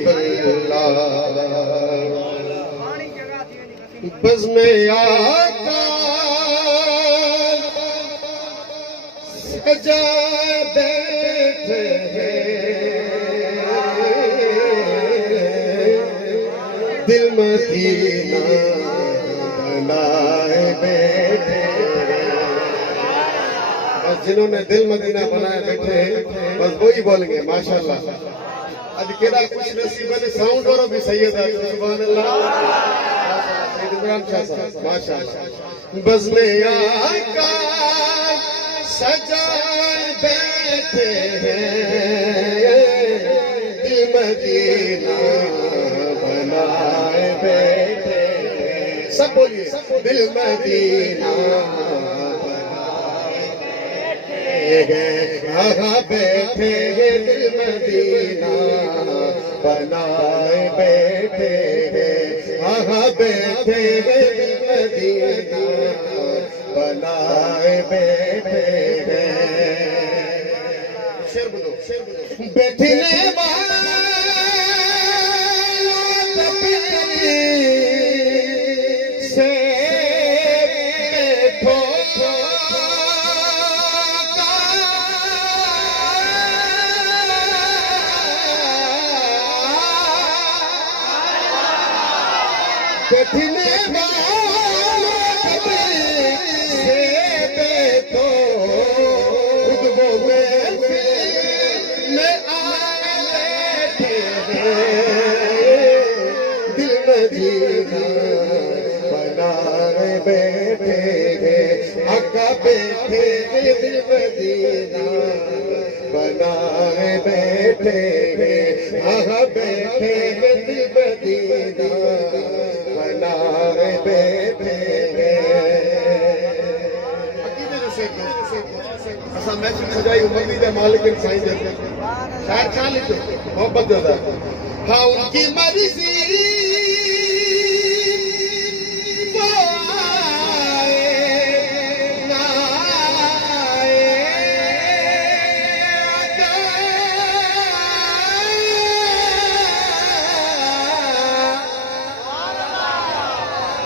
हबीबल्लाह बज़्म आका सजा बैठे दिल मदीना बनाए बैठे। बस जिन्होंने दिल मदीना बनाए बैठे बस वही बोलेंगे माशाल्लाह। आज केड़ा खुश नसीब ने साउंड और भी सैयद है सुभान अल्लाह सैयद इमरान शाह साहब माशाल्लाह। बज़्म आका सजाए बैठे दिल मदीना बनाए बैठे। सब बोलिए दिल मदीना बनाए बैठे दिल मदीना बनाए बैठे बैठे दिल मदीना बनाए बैठे शेर बोलो बैठने से बैठने दिल मदीना बनाए बैठे आका बैठे दिल मदीना बनाए बैठे बैठे दिल मदीना बनाए बैठे। असां महफ़िल सजाई उमंदी दे मालिक साईं दे शायर छा लिखो मोहब्बत जो था हाँ उनकी मर्जी वो आए ना आए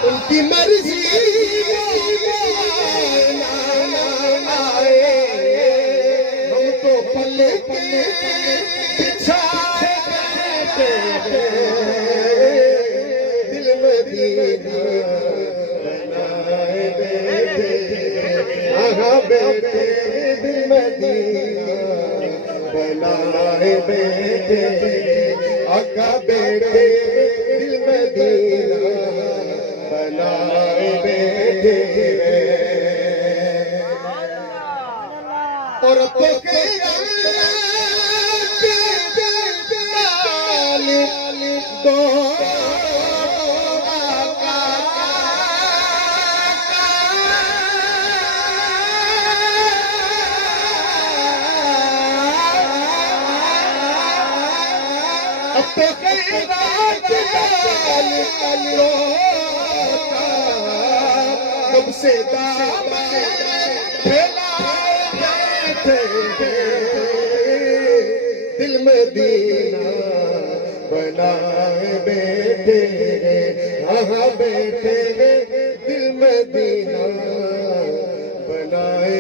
उनकी मर्जी पले पले बिछाए दिल मदीना बनाए बैठे बैठे दिल मदीना बनाए बैठे आका बैठे दिल मदीना बनाए बैठे और तो दो कब से दिल मदीना बनाए बैठे बैठे दिल मदीना बनाए